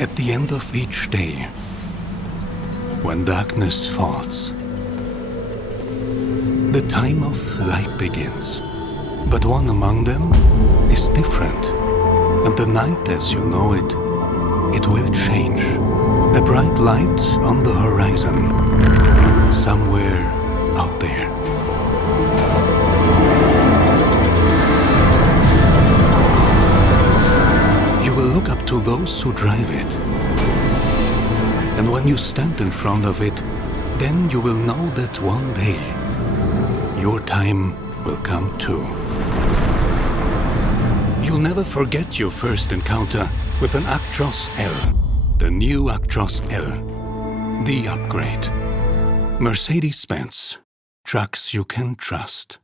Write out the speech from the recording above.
At the end of each day, when darkness falls, the time of light begins. But one among them is different, and the night as you know it, it will change. A bright light on the horizon, somewhere out there. You will look up to those who drive it. And when you stand in front of it, then you will know that one day your time will come too. You'll never forget your first encounter with an Actros L, the new Actros L, the Upgrate. Mercedes-Benz, trucks you can trust.